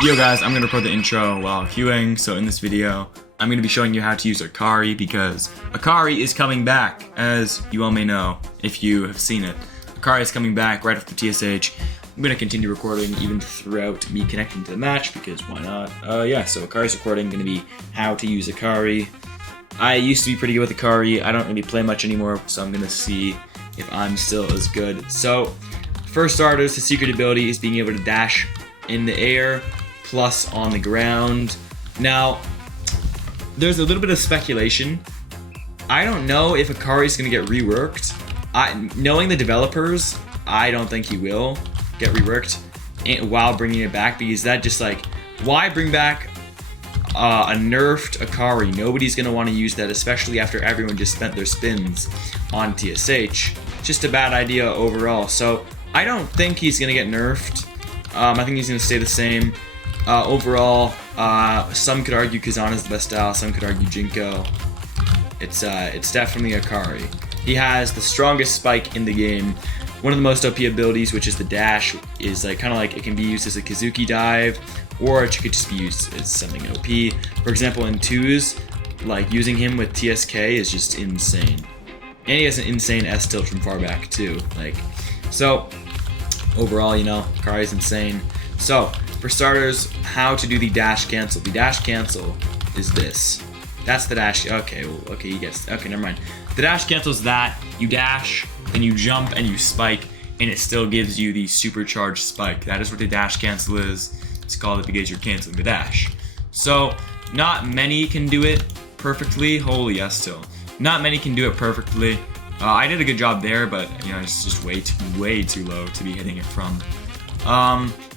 Yo guys, I'm going to record the intro while queuing, so in this video, I'm going to be showing you how to use Akari because Akari is coming back, as you all may know, if you have seen it. Akari is coming back right after TSH. I'm going to continue recording even throughout me connecting to the match because why not? So Akari's recording going to be how to use Akari. I used to be pretty good with Akari. I don't really play much anymore, so I'm going to see if I'm still as good. So, for starters, the secret ability is being able to dash in the air plus on the ground. Now, there's a little bit of speculation. I don't know if Akari is going to get reworked. Knowing the developers, I don't think he will get reworked while bringing it back, because that just like, why bring back a nerfed Akari? Nobody's going to want to use that, especially after everyone just spent their spins on TSH. Just a bad idea overall. So I don't think he's going to get nerfed. I think he's going to stay the same. Overall, some could argue Kazan is the best style, some could argue Jinko. It's definitely Akari. He has the strongest spike in the game. One of the most OP abilities, which is the dash, is like kind of like it can be used as a Kazuki dive, or it could just be used as something OP. For example, in twos, like using him with TSK is just insane. And he has an insane S tilt from far back too. So overall, you know, Akari is insane. So, for starters, how to do the dash cancel. The dash cancel is this. That's the dash. Okay, he gets. Okay, never mind. The dash cancel is that you dash, then you jump and you spike, and it still gives you the supercharged spike. That is what the dash cancel is. It's called it because you're canceling the dash. So, not many can do it perfectly. Holy yes, still. Not many can do it perfectly. I did a good job there, but you know, it's just way too low to be hitting it from.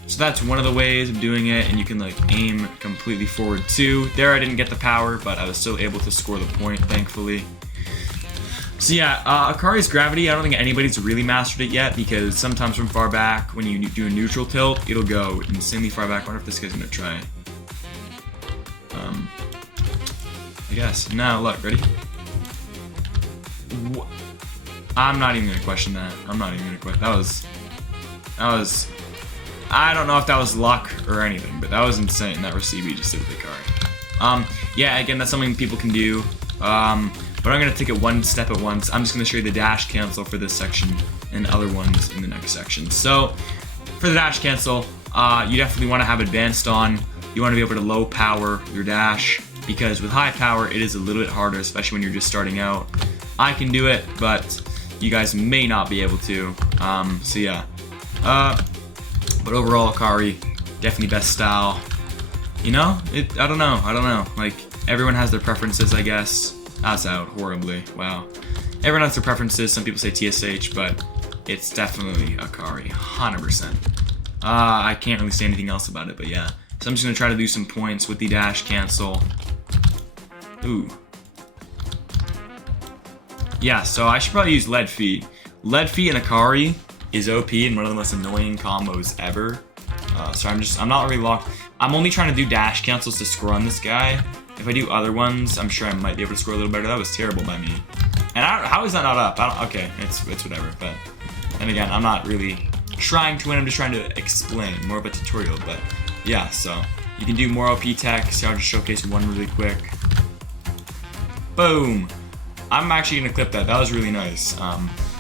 So that's one of the ways of doing it, and you can like aim completely forward too. There I didn't get the power, but I was still able to score the point, thankfully. So yeah, Akari's gravity, I don't think anybody's really mastered it yet, because sometimes from far back, when you do a neutral tilt, it'll go insanely far back. I wonder if this guy's gonna try. I guess. Now, look, ready? I'm not even gonna question that. I'm not even gonna question. That was. I don't know if that was luck or anything, but that was insane. That receive he just did with Akari. Yeah, again, that's something people can do. But I'm gonna take it one step at once. I'm just gonna show you the dash cancel for this section and other ones in the next section. So, for the dash cancel, you definitely want to have advanced on. You want to be able to low power your dash, because with high power, it is a little bit harder, especially when you're just starting out. I can do it, but you guys may not be able to. So yeah. But overall, Akari, definitely best style. You know, I don't know. Like, everyone has their preferences, I guess. That's out horribly. Wow. Everyone has their preferences. Some people say TSH, but it's definitely Akari, 100%. I can't really say anything else about it, but yeah. So I'm just gonna try to do some points with the dash cancel. Ooh. Yeah, so I should probably use Lead Feet. Lead Feet and Akari is OP and one of the most annoying combos ever. So I'm not really locked. I'm only trying to do dash cancels to score on this guy. If I do other ones, I'm sure I might be able to score a little better. That was terrible by me. And how is that not up? Okay, it's whatever. But then again, I'm not really trying to win. I'm just trying to explain, more of a tutorial. But yeah, so you can do more OP tech. So I'll just showcase one really quick. Boom. I'm actually gonna clip that. That was really nice.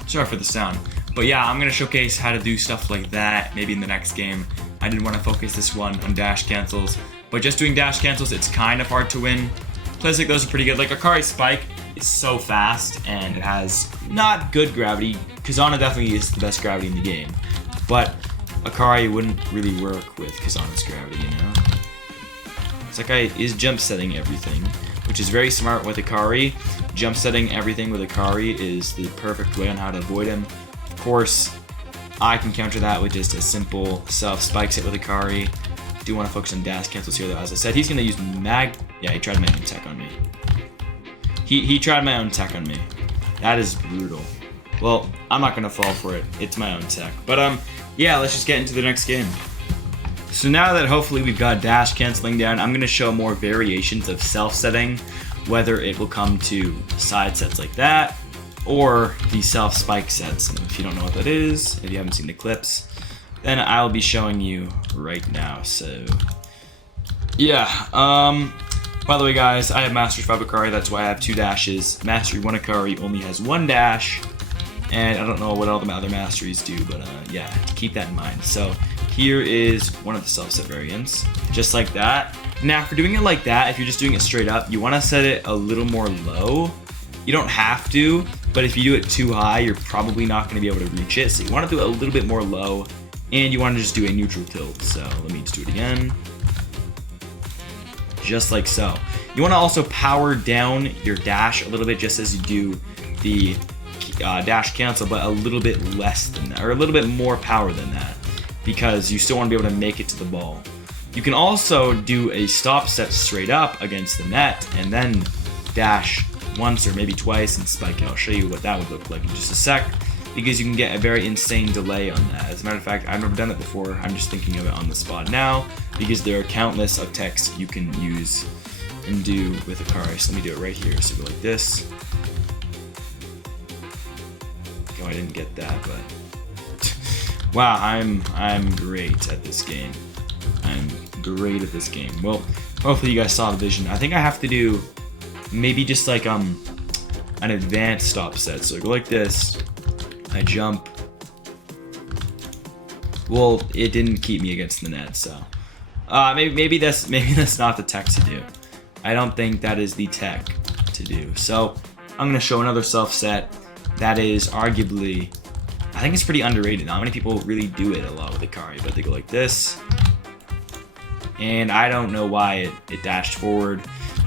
Sorry for the sound. But yeah, I'm gonna showcase how to do stuff like that maybe in the next game. I didn't want to focus this one on dash cancels, but just doing dash cancels, it's kind of hard to win. Plays like those are pretty good. Like Akari Spike is so fast and it has not good gravity. Kazana definitely is the best gravity in the game, but Akari wouldn't really work with Kazana's gravity, you know? This guy is jump setting everything, which is very smart with Akari. Jump setting everything with Akari is the perfect way on how to avoid him. Of course, I can counter that with just a simple self-spike set with Akari. Do want to focus on dash cancels here though. As I said, he's going to use yeah, he tried my own tech on me. He tried my own tech on me. That is brutal. Well, I'm not going to fall for it. It's my own tech. But yeah, let's just get into the next game. So now that hopefully we've got dash canceling down, I'm going to show more variations of self-setting, whether it will come to side sets like that, or the self spike sets. And if you don't know what that is, if you haven't seen the clips, then I'll be showing you right now. So Yeah, by the way, guys, I have Mastery 5 Akari, that's why I have 2 dashes. Mastery 1 Akari only has 1 dash, and I don't know what all the other masteries do, but yeah, keep that in mind. So here is one of the self-set variants, just like that. Now, for doing it like that, if you're just doing it straight up, you want to set it a little more low. You don't have to, but if you do it too high, you're probably not going to be able to reach it. So you want to do it a little bit more low, and you want to just do a neutral tilt. So let me just do it again. Just like so. You want to also power down your dash a little bit, just as you do the dash cancel, but a little bit less than that, or a little bit more power than that, because you still want to be able to make it to the ball. You can also do a stop set straight up against the net, and then dash once or maybe twice and spike it. I'll show you what that would look like in just a sec, because you can get a very insane delay on that. As a matter of fact, I've never done it before. I'm just thinking of it on the spot now, because there are countless of techs you can use and do with Akari. So let me do it right here. So go like this. Oh, I didn't get that, but wow, I'm great at this game. I'm great at this game. Well, hopefully you guys saw the vision. I think I have to do maybe just like an advanced stop set. So I go like this. I jump. Well, it didn't keep me against the net, so maybe that's not the tech to do. I don't think that is the tech to do. So I'm gonna show another self set that is arguably, I think it's pretty underrated. Not many people really do it a lot with Akari, but they go like this, and I don't know why it dashed forward.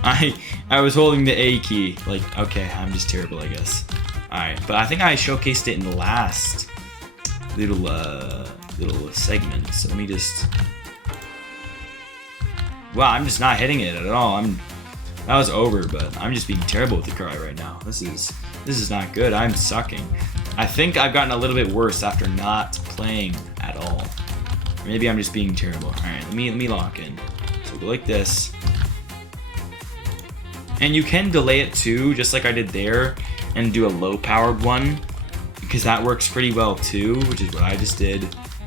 I was holding the A key. Like, okay, I'm just terrible, I guess. Alright, but I think I showcased it in the last little segment. So let me just. Wow, I'm just not hitting it at all. That was over, but I'm just being terrible with Akari right now. This is not good. I'm sucking. I think I've gotten a little bit worse after not playing at all. Or maybe I'm just being terrible. Alright, let me lock in. So go like this. And you can delay it too, just like I did there, and do a low powered one, because that works pretty well too, which is what I just did.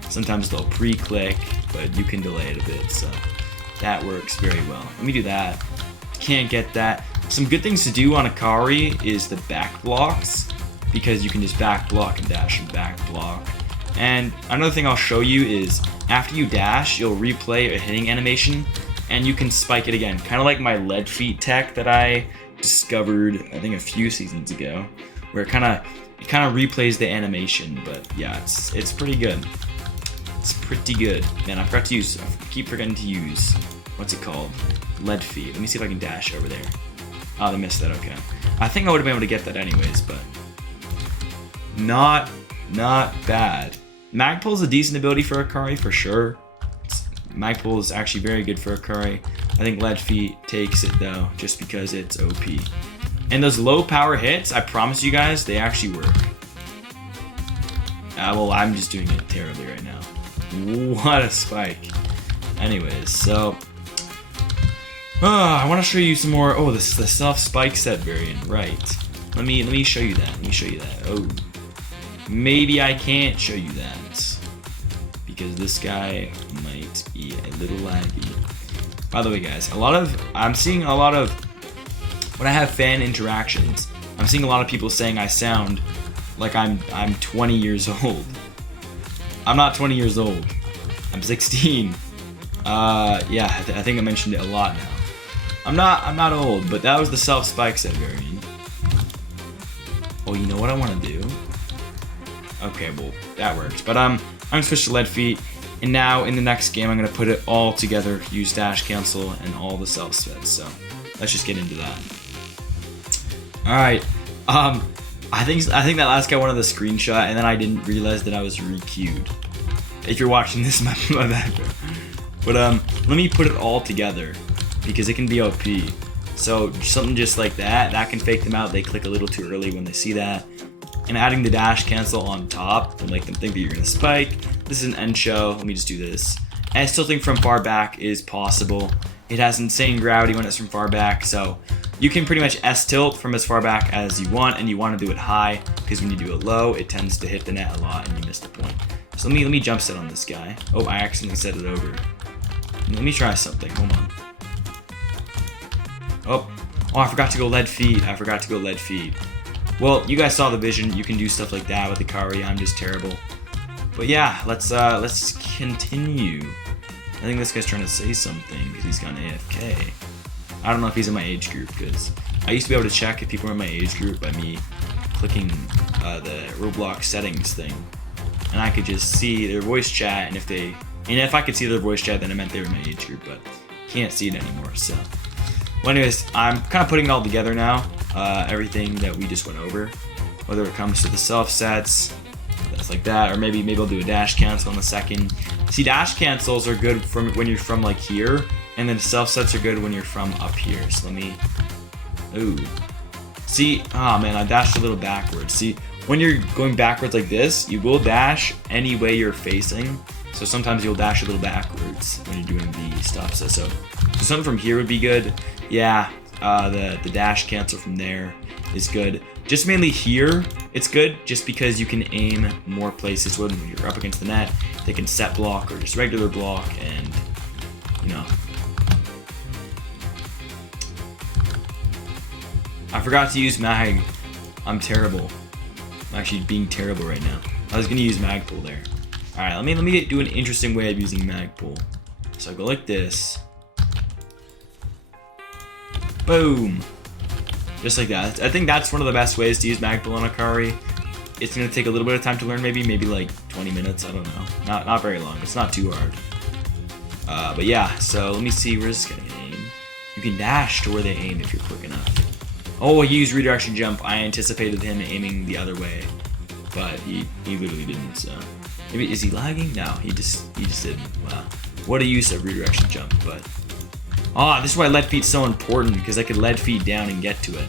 Sometimes they'll pre-click, but you can delay it a bit, so that works very well. Let me do that. Can't get that. Some good things to do on Akari is the back blocks, because you can just back block and dash and back block. And another thing I'll show you is after you dash, you'll replay a hitting animation, and you can spike it again, kind of like my lead feet tech that I discovered I think a few seasons ago, where it kind of replays the animation. But yeah, it's pretty good. It's pretty good, man. I keep forgetting to use what's it called, lead feet. Let me see if I can dash over there. Oh, I missed that. Okay, I think I would have been able to get that anyways, but not bad. Magpul is a decent ability for Akari for sure. Magpul is actually very good for Akari. I think lead feet takes it though, just because it's OP. And those low power hits, I promise you guys, they actually work. Well, I'm just doing it terribly right now. What a spike. Anyways, so I want to show you some more. Oh, this is the self spike set variant, right? Let me show you that. Let me show you that. Oh, maybe I can't show you that, because this guy might be a little laggy. By the way, guys, I'm seeing a lot of, when I have fan interactions, I'm seeing a lot of people saying I sound like I'm 20 years old. I'm not 20 years old. I'm 16. Yeah, I think I mentioned it a lot now. I'm not old, but that was the self spike set variant. Oh, you know what I want to do? Okay, well, that works. But I'm gonna switch to lead feet, and now in the next game I'm gonna put it all together, use dash cancel and all the self sets. So let's just get into that. All right. I think that last guy wanted the screenshot, and then I didn't realize that I was re-queued. If you're watching this, my background. But let me put it all together, because it can be OP. So something just like that can fake them out. They click a little too early when they see that. And adding the dash cancel on top will make them think that you're gonna spike. This is an end show. Let me just do this. And tilting from far back is possible. It has insane gravity when it's from far back, so you can pretty much S-tilt from as far back as you want, and you want to do it high, because when you do it low, it tends to hit the net a lot and you miss the point. So let me jump set on this guy. Oh, I accidentally set it over. Let me try something. Hold on. Oh, I forgot to go lead feet. I forgot to go lead feet. Well, you guys saw the vision. You can do stuff like that with Akari. I'm just terrible. But yeah, let's continue. I think this guy's trying to say something because he's gone AFK. I don't know if he's in my age group because I used to be able to check if people were in my age group by me clicking the Roblox settings thing, and I could just see their voice chat. And if I could see their voice chat, then it meant they were in my age group. But can't see it anymore. So, well, anyways, I'm kind of putting it all together now. Everything that we just went over, whether it comes to the self sets, that's like that, or maybe I'll do a dash cancel in a second. See, dash cancels are good from when you're from like here, and then self sets are good when you're from up here. So let me, ooh, see, oh man, I dashed a little backwards. See, when you're going backwards like this, you will dash any way you're facing. So sometimes you'll dash a little backwards when you're doing the stop set. So something from here would be good. Yeah, the dash cancel from there is good. Just mainly here, it's good just because you can aim more places when you're up against the net. They can set block or just regular block, and you know. I forgot to use mag. I'm terrible. I'm actually being terrible right now. I was gonna use mag pull there. All right, let me do an interesting way of using mag pull. So I go like this. Boom. Just like that. I think that's one of the best ways to use mag pull on Akari. It's gonna take a little bit of time to learn, maybe like 20 minutes. I don't know. Not very long. It's not too hard. But yeah. So let me see. Where's this guy gonna aim? You can dash to where they aim if you're quick enough. Oh, he used redirection jump. I anticipated him aiming the other way, but he literally didn't. So maybe is he lagging? No, he just didn't. Wow. What a use of redirection jump, but. This is why lead feet's so important, because I could lead feet down and get to it.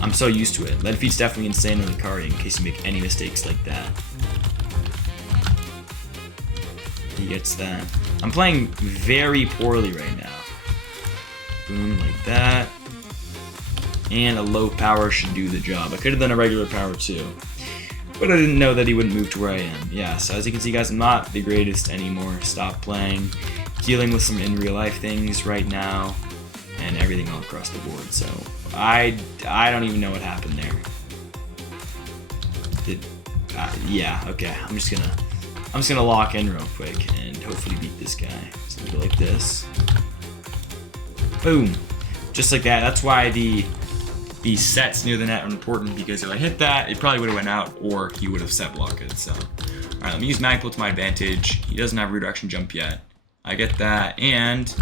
I'm so used to it. Lead feet's definitely insane on Akari in case you make any mistakes like that. He gets that. I'm playing very poorly right now. Boom, like that. And a low power should do the job. I could have done a regular power too, but I didn't know that he wouldn't move to where I am. Yeah, so as you can see, guys, I'm not the greatest anymore. Stop playing. Dealing with some in real life things right now, and everything all across the board. So I don't even know what happened there. Yeah, okay. I'm just gonna lock in real quick and hopefully beat this guy. So we go like this. Boom, just like that. That's why the sets near the net are important, because if I hit that, it probably would have went out, or he would have set blocked it. So, all right, let me use mag pull to my advantage. He doesn't have redirection jump yet. I get that, and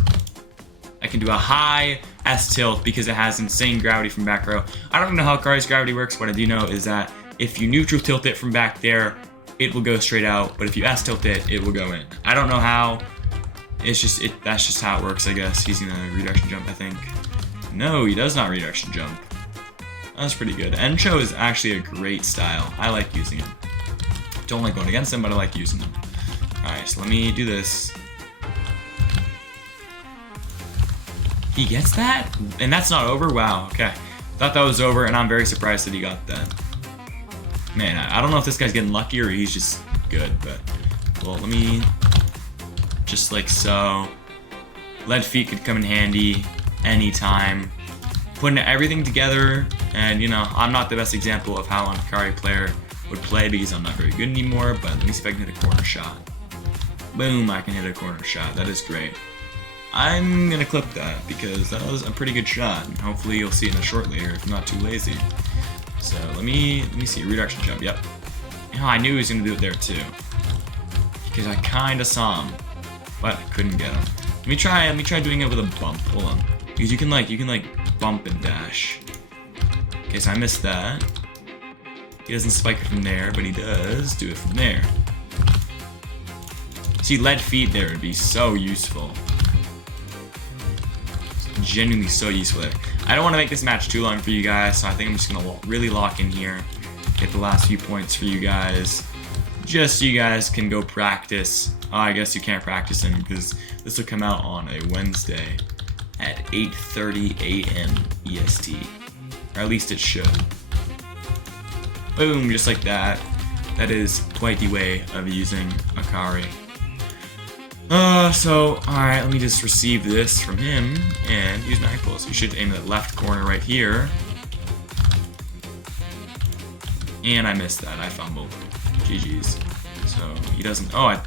I can do a high S tilt because it has insane gravity from back row. I don't even know how Akari's gravity works. What I do know is that if you neutral tilt it from back there, it will go straight out, but if you S tilt it, it will go in. I don't know how. That's just how it works, I guess. He's gonna redirection jump, I think. No, he does not redirection jump. That's pretty good. Encho is actually a great style. I like using him. Don't like going against him, but I like using him. Alright, so let me do this. He gets that? And that's not over? Wow, okay. Thought that was over, and I'm very surprised that he got that. Man, I don't know if this guy's getting lucky or he's just good, but... Well, let me... Just like so. Lead feet could come in handy anytime. Putting everything together, and you know, I'm not the best example of how an Akari player would play because I'm not very good anymore, but let me see if I can hit a corner shot. Boom, I can hit a corner shot. That is great. I'm gonna clip that because that was a pretty good shot, and hopefully you'll see it in a short later if I'm not too lazy. So let me see, redirection jump, yep. You know, I knew he was gonna do it there too, because I kinda saw him, but I couldn't get him. Let me try doing it with a bump. Hold on, because you can like bump and dash. Okay, so I missed that. He doesn't spike it from there, but he does do it from there. See, lead feet there would be so useful. Genuinely so useful there. I don't want to make this match too long for you guys, so I think I'm just gonna really lock in here, get the last few points for you guys, just so you guys can go practice. Oh, I guess you can't practice them because this will come out on a Wednesday at 8:30 a.m. EST, or at least it should. Boom, just like that. That is quite the way of using Akari. Alright, let me just receive this from him and use my pull. So you should aim at the left corner right here. And I missed that. I fumbled. GG's. So he doesn't. Oh,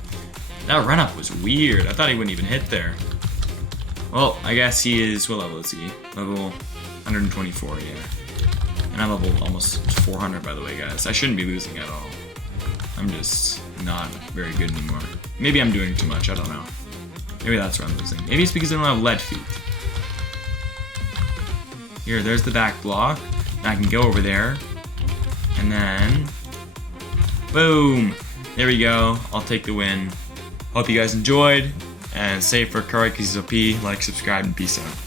that run up was weird. I thought he wouldn't even hit there. Well, I guess he is. What level is he? Level 124, yeah. And I'm level almost 400, by the way, guys. I shouldn't be losing at all. I'm just not very good anymore. Maybe I'm doing too much. I don't know. Maybe that's why I'm losing. Maybe it's because I don't have lead feet. Here, there's the back block. And I can go over there. And then, boom! There we go. I'll take the win. Hope you guys enjoyed. And save for Akari because he's OP. Like, subscribe, and peace out.